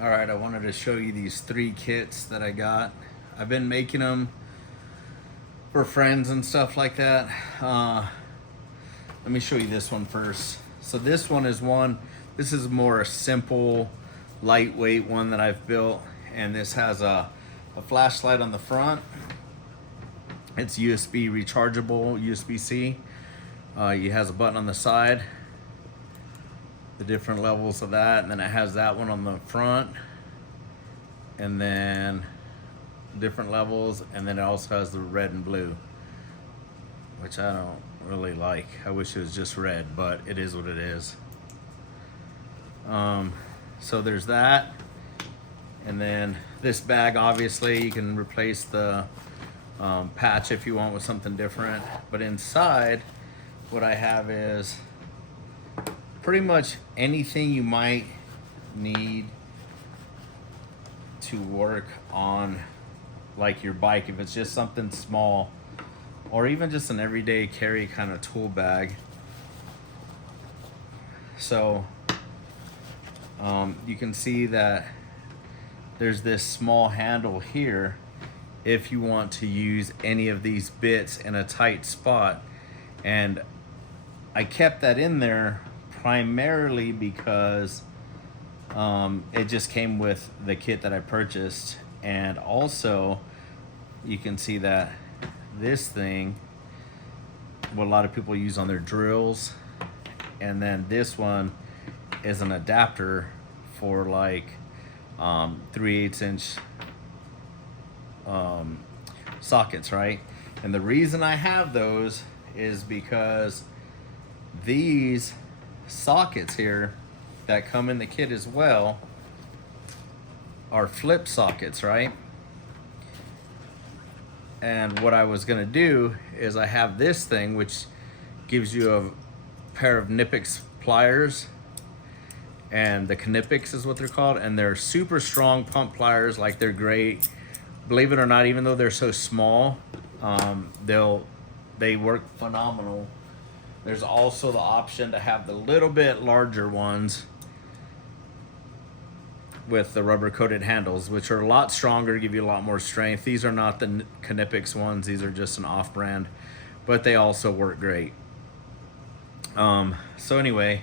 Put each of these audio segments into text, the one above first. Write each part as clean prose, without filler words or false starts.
All right, I wanted to show you these 3 kits that I got. I've been making them for friends and stuff like that. Let me show you this one first. So this one is this is more a simple, lightweight one that I've built. And this has a flashlight on the front. It's USB rechargeable, USB-C. It has a button on the side, the different levels of that, and then it has that one on the front, and then different levels, and then it also has the red and blue, which I don't really like. I wish it was just red, but it is what it is. So there's that, and then this bag, obviously you can replace the patch if you want with something different, but inside what I have is pretty much anything you might need to work on, like your bike, if it's just something small, or even just an everyday carry kind of tool bag. So you can see that there's this small handle here if you want to use any of these bits in a tight spot, and I kept that in there primarily because it just came with the kit that I purchased. And also you can see that this thing, what a lot of people use on their drills, and then this one is an adapter for like 3/8 inch sockets, right? And the reason I have those is because these sockets here that come in the kit as well are flip sockets, right? And what I was gonna do is I have this thing which gives you a pair of Knipex pliers, and the Knipex is what they're called, and they're super strong pump pliers. Like, they're great, believe it or not. Even though they're so small, they work phenomenal. There's also the option to have the little bit larger ones with the rubber coated handles, which are a lot stronger, give you a lot more strength. These are not the Knipex ones, these are just an off brand, but they also work great. So anyway,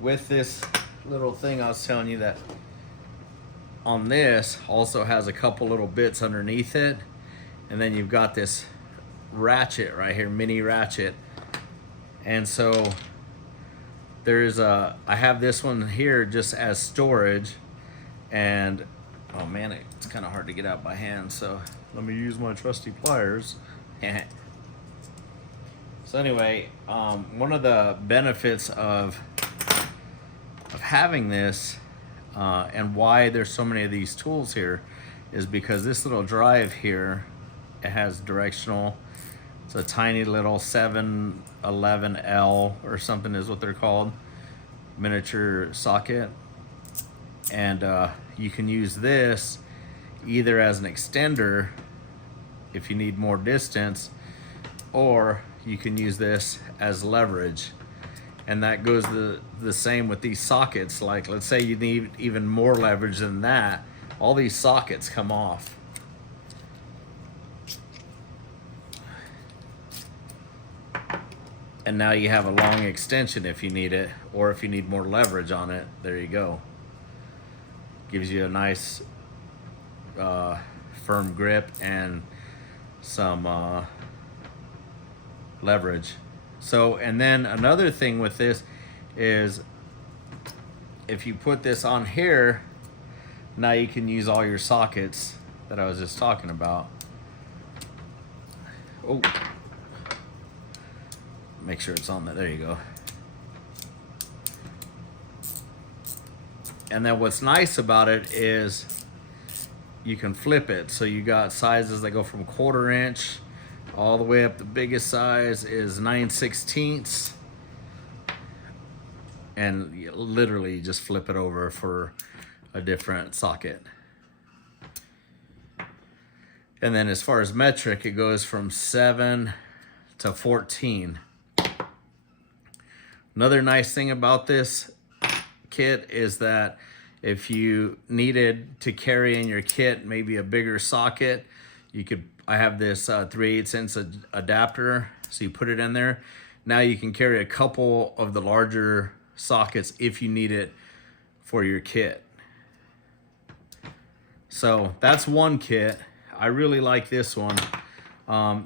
with this little thing, I was telling you that on this also has a couple little bits underneath it, and then you've got this ratchet right here, mini ratchet. And so I have this one here just as storage, and oh man, it's kind of hard to get out by hand, so let me use my trusty pliers. So anyway, one of the benefits of having this and why there's so many of these tools here is because this little drive here, it has directional. It's a tiny little 711L or something is what they're called, miniature socket. And you can use this either as an extender if you need more distance, or you can use this as leverage. And that goes the same with these sockets. Like, let's say you need even more leverage than that, all these sockets come off. And now you have a long extension if you need it, or if you need more leverage on it, there you go. Gives you a nice firm grip and some leverage. So, and then another thing with this is if you put this on here, now you can use all your sockets that I was just talking about. Oh, make sure it's on there you go. And then what's nice about it is you can flip it. So you got sizes that go from 1/4 inch all the way up. The biggest size is 9/16, and you literally just flip it over for a different socket. And then as far as metric, it goes from 7 to 14. Another nice thing about this kit is that If you needed to carry in your kit maybe a bigger socket, you could, I have this 3/8 inch adapter, so you put it in there. Now you can carry a couple of the larger sockets if you need it for your kit. So that's one kit. I really like this one.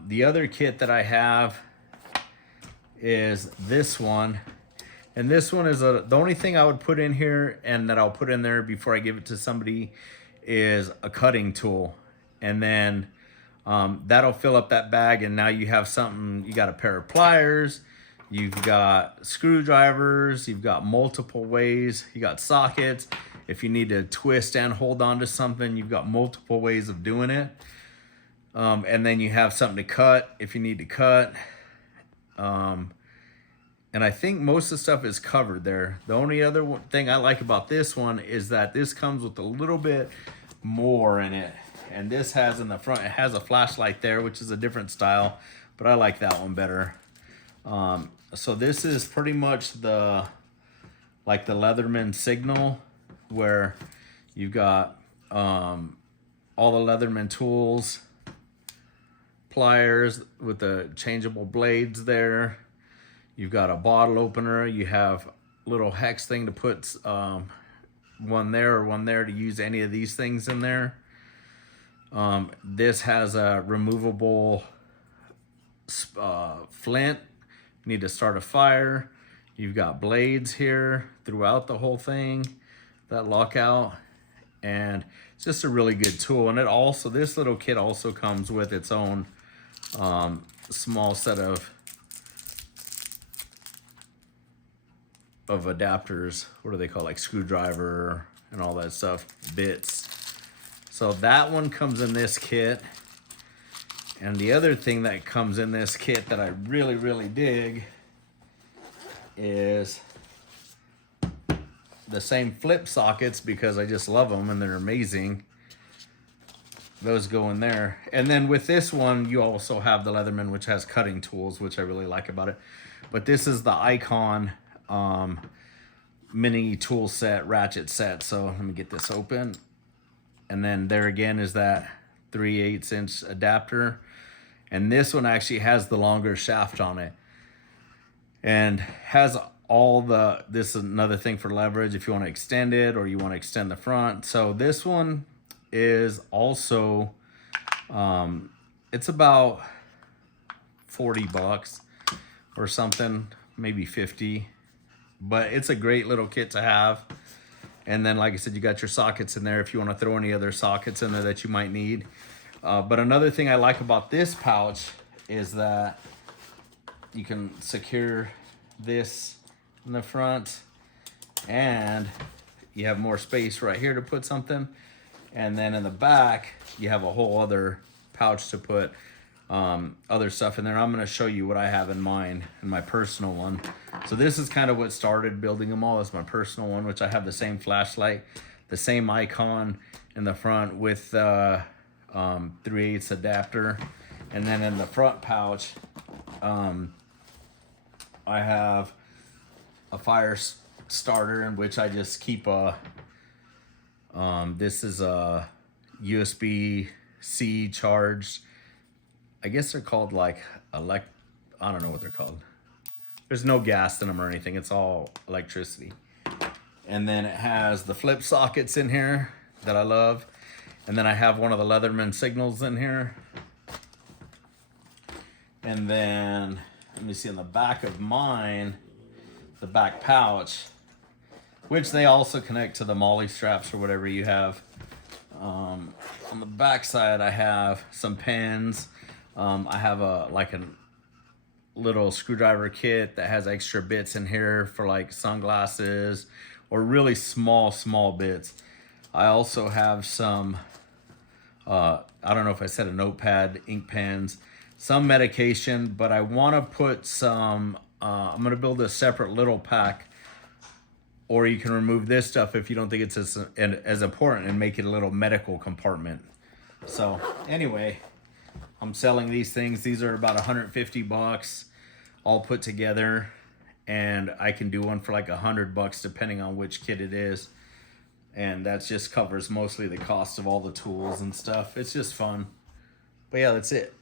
The other kit that I have is this one. And this one is the only thing I would put in here, and that I'll put in there before I give it to somebody, is a cutting tool. And then that'll fill up that bag, and now you have something. You got a pair of pliers, you've got screwdrivers, you've got multiple ways, you got sockets. If you need to twist and hold on to something, you've got multiple ways of doing it. And then you have something to cut if you need to cut. And I think most of the stuff is covered there. The only other thing I like about this one is that this comes with a little bit more in it. And this has in the front, it has a flashlight there, which is a different style, but I like that one better. So this is pretty much the, like the Leatherman Signal, where you've got all the Leatherman tools, pliers with the changeable blades there. You've got a bottle opener. You have a little hex thing to put one there or one there to use any of these things in there. This has a removable flint. You need to start a fire. You've got blades here throughout the whole thing that lock out. And it's just a really good tool. And it also, this little kit also comes with its own small set of adapters. What do they call, like screwdriver and all that stuff, bits. So that one comes in this kit. And the other thing that comes in this kit that I really, really dig is the same flip sockets, because I just love them and they're amazing. Those go in there. And then with this one, you also have the Leatherman, which has cutting tools, which I really like about it. But this is the Icon mini tool set, ratchet set. So let me get this open. And then there again is that 3/8 inch adapter. And this one actually has the longer shaft on it. And has all the, this is another thing for leverage if you want to extend it or you want to extend the front. So this one is also, it's about 40 bucks or something, maybe 50. But it's a great little kit to have. And then, like I said, you got your sockets in there if you want to throw any other sockets in there that you might need. But another thing I like about this pouch is that you can secure this in the front, and you have more space right here to put something. And then in the back, you have a whole other pouch to put other stuff in there. I'm going to show you what I have in mine, in my personal one. So this is kind of what started building them all. Is my personal one, which I have the same flashlight, the same Icon in the front with 3/8 adapter. And then in the front pouch, I have a fire starter, in which I just keep a, this is a USB-C charged, I guess they're called like I don't know what they're called. There's no gas in them or anything. It's all electricity. And then it has the flip sockets in here that I love. And then I have one of the Leatherman Signals in here. And then, let me see, on the back of mine, the back pouch, which they also connect to the MOLLE straps or whatever you have. On the back side, I have some pens. I have a little screwdriver kit that has extra bits in here for like sunglasses or really small bits. I also have some, I don't know if I said a notepad, ink pens, some medication, but I want to put some, I'm going to build a separate little pack, or you can remove this stuff if you don't think it's as important and make it a little medical compartment. So anyway, I'm selling these things. These are about 150 bucks all put together, and I can do one for like 100 bucks depending on which kit it is. and that just covers mostly the cost of all the tools and stuff. It's just fun. But yeah, that's it.